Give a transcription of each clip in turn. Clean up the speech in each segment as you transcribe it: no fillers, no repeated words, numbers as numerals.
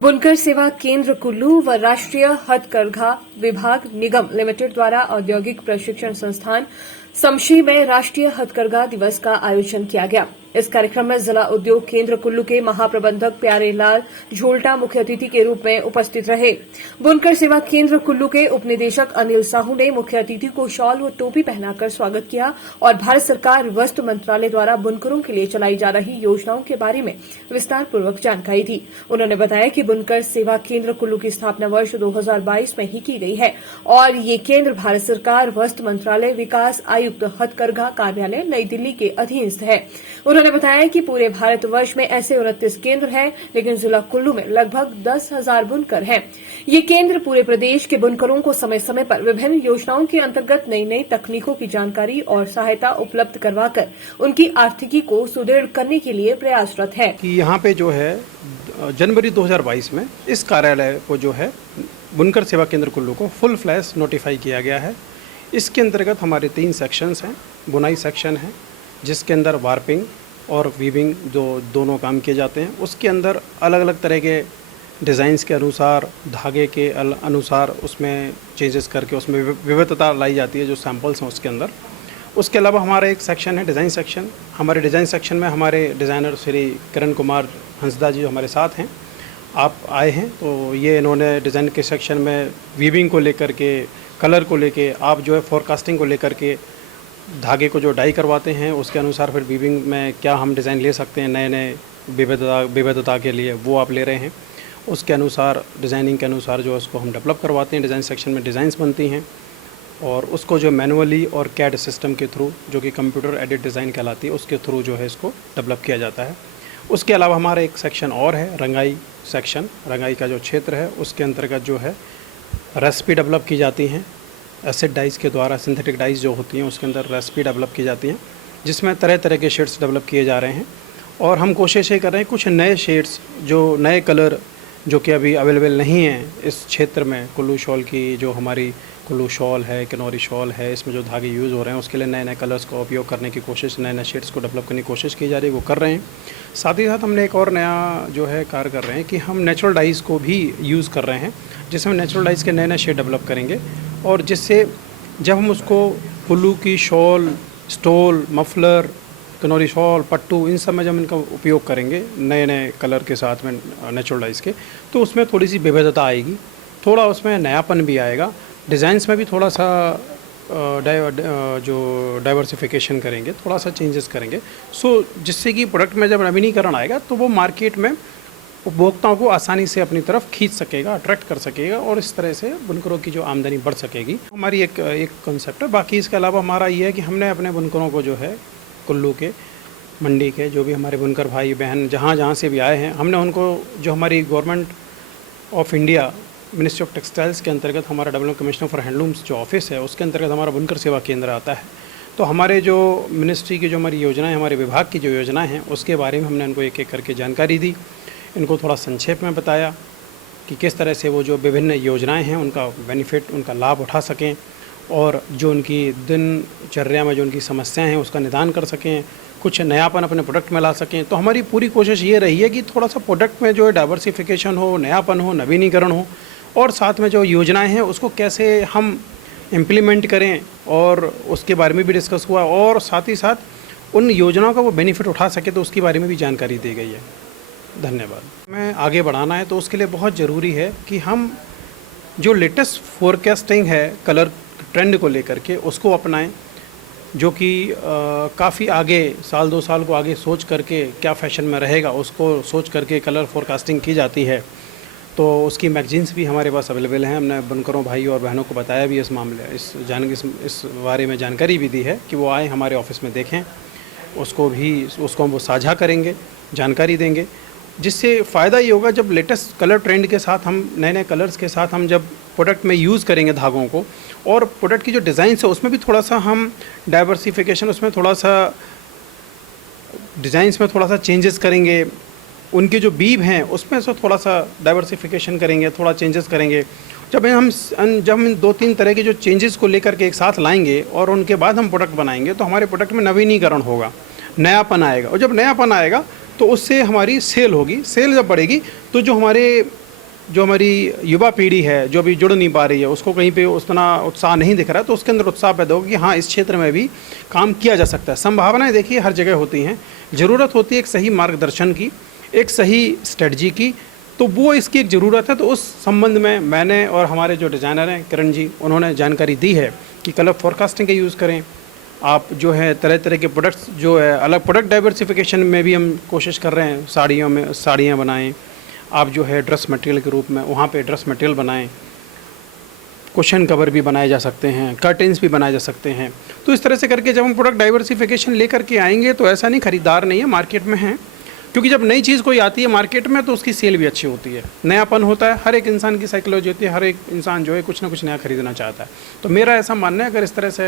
बुनकर सेवा केंद्र कुल्लू व राष्ट्रीय हथकरघा विभाग निगम लिमिटेड द्वारा औद्योगिक प्रशिक्षण संस्थान समशी में राष्ट्रीय हथकरघा दिवस का आयोजन किया गया। इस कार्यक्रम में जिला उद्योग केंद्र कुल्लू के महाप्रबंधक प्यारेलाल झोलटा मुख्य अतिथि के रूप में उपस्थित रहे। बुनकर सेवा केंद्र कुल्लू के उपनिदेशक अनिल साहू ने मुख्य अतिथि को शॉल व टोपी पहनाकर स्वागत किया और भारत सरकार वस्त्र मंत्रालय द्वारा बुनकरों के लिए चलाई जा रही योजनाओं के बारे में विस्तार पूर्वक जानकारी दी। उन्होंने बताया कि बुनकर सेवा केंद्र कुल्लू की स्थापना वर्ष 2022 में ही की गई है और ये केंद्र भारत सरकार वस्त्र मंत्रालय विकास आयुक्त हथकरघा कार्यालय नई दिल्ली के अधीनस्थ है। उन्होंने बताया कि पूरे भारतवर्ष में ऐसे 29 केंद्र हैं, लेकिन जिला कुल्लू में लगभग 10,000 बुनकर हैं। ये केंद्र पूरे प्रदेश के बुनकरों को समय समय पर विभिन्न योजनाओं के अंतर्गत नई नई तकनीकों की जानकारी और सहायता उपलब्ध करवाकर उनकी आर्थिकी को सुदृढ़ करने के लिए प्रयासरत है। कि यहाँ पे जो है जनवरी 2022 में इस कार्यालय को जो है बुनकर सेवा केंद्र कुल्लू को फुल फ्लैश नोटिफाई किया गया है। इसके अंतर्गत हमारे 3 सेक्शंस हैं। बुनाई सेक्शन है जिसके अंदर वार्पिंग और वीविंग जो दोनों काम किए जाते हैं। उसके अंदर अलग अलग तरह के डिज़ाइंस के अनुसार, धागे के अनुसार उसमें चेंजेस करके उसमें विविधता लाई जाती है जो सैम्पल्स हैं उसके अंदर। उसके अलावा हमारा एक सेक्शन है डिज़ाइन सेक्शन। हमारे डिज़ाइन सेक्शन में हमारे डिज़ाइनर श्री किरण कुमार हंसदा जी हमारे साथ हैं। आप आए हैं तो ये इन्होंने डिज़ाइन के सेक्शन में वीविंग को लेकर के, कलर को लेके, आप जो है फोरकास्टिंग को लेकर के धागे को जो डाई करवाते हैं उसके अनुसार फिर वीविंग में क्या हम डिज़ाइन ले सकते हैं नए नए विविधता के लिए, वो आप ले रहे हैं। उसके अनुसार डिज़ाइनिंग के अनुसार जो उसको हम डेवलप करवाते हैं। डिज़ाइन सेक्शन में डिज़ाइंस बनती हैं और उसको जो मैनुअली और कैड सिस्टम के थ्रू, जो कि कंप्यूटर एडिट डिज़ाइन कहलाती है, उसके थ्रू जो है इसको डेवलप किया जाता है। उसके अलावा हमारा एक सेक्शन और है रंगाई सेक्शन। रंगाई का जो क्षेत्र है उसके अंतर्गत जो है रेसिपी डेवलप की जाती हैं एसिड डाइस के द्वारा। सिंथेटिक डाइस जो होती हैं उसके अंदर रेसिपी डेवलप की जाती हैं जिसमें तरह तरह के शेड्स डेवलप किए जा रहे हैं। और हम कोशिश ये कर रहे हैं कुछ नए शेड्स, जो नए कलर जो कि अभी अवेलेबल नहीं हैं इस क्षेत्र में। कुल्लू शॉल की जो हमारी कुल्लू शॉल है, किन्नौरी शॉल है, इसमें जो धागे यूज़ हो रहे हैं उसके लिए नए नए कलर्स का उपयोग करने की कोशिश, नए नए शेड्स को डेवलप करने की कोशिश की जा रही है, वो कर रहे हैं। साथ ही साथ हमने एक और नया जो है कार्य कर रहे हैं कि हम नेचुरल डाइस को भी यूज़ कर रहे हैं, जिसमें नेचुरल डाइस के नए नए शेड डेवलप करेंगे और जिससे जब हम उसको कुल्लू की shawl, stole, muffler, Kinnauri shawl, पट्टू, इन सब में जब इनका उपयोग करेंगे नए नए कलर के साथ में नेचुरल डाइस के, तो उसमें थोड़ी सी विविधता आएगी, थोड़ा उसमें नयापन भी आएगा। डिज़ाइंस में भी थोड़ा सा जो डाइवर्सिफिकेशन करेंगे, थोड़ा सा चेंजेस करेंगे, जिससे कि प्रोडक्ट में जब नवीनीकरण आएगा तो वो मार्केट में उपभोक्ताओं को आसानी से अपनी तरफ खींच सकेगा, अट्रैक्ट कर सकेगा और इस तरह से बुनकरों की जो आमदनी बढ़ सकेगी। हमारी एक कॉन्सेप्ट है। बाकी इसके अलावा हमारा ये है कि हमने अपने बुनकरों को जो है कुल्लू के, मंडी के जो भी हमारे बुनकर भाई बहन जहाँ से भी आए हैं, हमने उनको जो हमारी government of India ministry of textiles के अंतर्गत हमारा डेवलपमेंट कमिश्नर फॉर हैंडलूम्स जो ऑफिस है उसके अंतर्गत हमारा बुनकर सेवा केंद्र आता है। तो हमारे जो मिनिस्ट्री की जो हमारी योजनाएं, हमारे विभाग की जो योजनाएं हैं उसके बारे में हमने उनको एक एक करके जानकारी दी। इनको थोड़ा संक्षेप में बताया कि किस तरह से वो जो विभिन्न योजनाएं हैं उनका बेनिफिट, उनका लाभ उठा सकें और जो उनकी दिनचर्या में जो उनकी समस्याएं हैं उसका निदान कर सकें, कुछ नयापन अपने प्रोडक्ट में ला सकें। तो हमारी पूरी कोशिश ये रही है कि थोड़ा सा प्रोडक्ट में जो है डाइवर्सिफिकेशन हो, नयापन हो, नवीनीकरण हो और साथ में जो योजनाएं हैं उसको कैसे हम इम्प्लीमेंट करें और उसके बारे में भी डिस्कस हुआ और साथ ही साथ उन योजनाओं का वो बेनिफिट उठा सके तो उसके बारे में भी जानकारी दी गई है। धन्यवाद। हमें आगे बढ़ाना है तो उसके लिए बहुत ज़रूरी है कि हम जो लेटेस्ट फोरकास्टिंग है कलर ट्रेंड को लेकर के उसको अपनाएं, जो कि काफ़ी आगे, साल 2 साल को आगे सोच करके क्या फैशन में रहेगा उसको सोच करके कलर फोरकास्टिंग की जाती है। तो उसकी मैगजीन्स भी हमारे पास अवेलेबल हैं। हमने बुनकरों भाई और बहनों को बताया भी इस मामले इस बारे में जानकारी भी दी है कि वो आए हमारे ऑफिस में देखें, उसको हम वो साझा करेंगे, जानकारी देंगे, जिससे फ़ायदा ये होगा जब लेटेस्ट कलर ट्रेंड के साथ हम नए नए कलर्स के साथ हम जब प्रोडक्ट में यूज़ करेंगे धागों को और प्रोडक्ट की जो डिज़ाइंस है उसमें भी थोड़ा सा हम डाइवर्सिफिकेशन, उसमें थोड़ा सा डिज़ाइंस में थोड़ा सा चेंजेस करेंगे, उनके जो बीब हैं उसमें से थोड़ा सा डाइवर्सिफिकेशन करेंगे, थोड़ा चेंजेस करेंगे। जब हम 2-3 तरह के जो चेंजेस को लेकर के एक साथ लाएंगे और उनके बाद हम प्रोडक्ट बनाएंगे तो हमारे प्रोडक्ट में नवीनीकरण होगा, नयापन आएगा और जब नयापन आएगा तो उससे हमारी सेल होगी। सेल जब बढ़ेगी तो जो हमारे जो हमारी युवा पीढ़ी है जो अभी जुड़ नहीं पा रही है, उसको कहीं पे उतना उत्साह नहीं दिख रहा है, तो उसके अंदर उत्साह पैदा होगा कि हाँ इस क्षेत्र में भी काम किया जा सकता है। संभावनाएं देखिए हर जगह होती हैं, ज़रूरत होती है एक सही मार्गदर्शन की, एक सही स्ट्रेटजी की, तो वो इसकी एक ज़रूरत है। तो उस संबंध में मैंने और हमारे जो डिज़ाइनर हैं किरण जी, उन्होंने जानकारी दी है कि कलर फोरकास्टिंग का यूज़ करें। आप जो है तरह तरह के प्रोडक्ट्स जो है अलग प्रोडक्ट डाइवर्सिफिकेशन में भी हम कोशिश कर रहे हैं, साड़ियों में साड़ियाँ बनाएं, आप जो है ड्रेस मटेरियल के रूप में वहाँ पे ड्रेस मटेरियल बनाएं, कुशन कवर भी बनाए जा सकते हैं, कर्टेंस भी बनाए जा सकते हैं। तो इस तरह से करके जब हम प्रोडक्ट डाइवर्सिफिकेशन लेकर के आएंगे तो ऐसा नहीं खरीदार नहीं है, मार्केट में है, क्योंकि जब नई चीज़ कोई आती है मार्केट में तो उसकी सेल भी अच्छी होती है, नयापन होता है। हर एक इंसान की साइकोलॉजी होती है, हर एक इंसान जो है कुछ ना कुछ नया खरीदना चाहता है। तो मेरा ऐसा मानना है अगर इस तरह से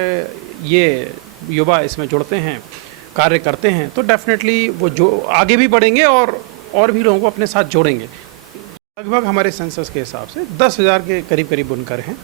ये युवा इसमें जुड़ते हैं, कार्य करते हैं, तो डेफिनेटली वो जो आगे भी बढ़ेंगे और भी लोगों को अपने साथ जोड़ेंगे। लगभग हमारे सेंसस के हिसाब से 10,000 के करीब बुनकर हैं।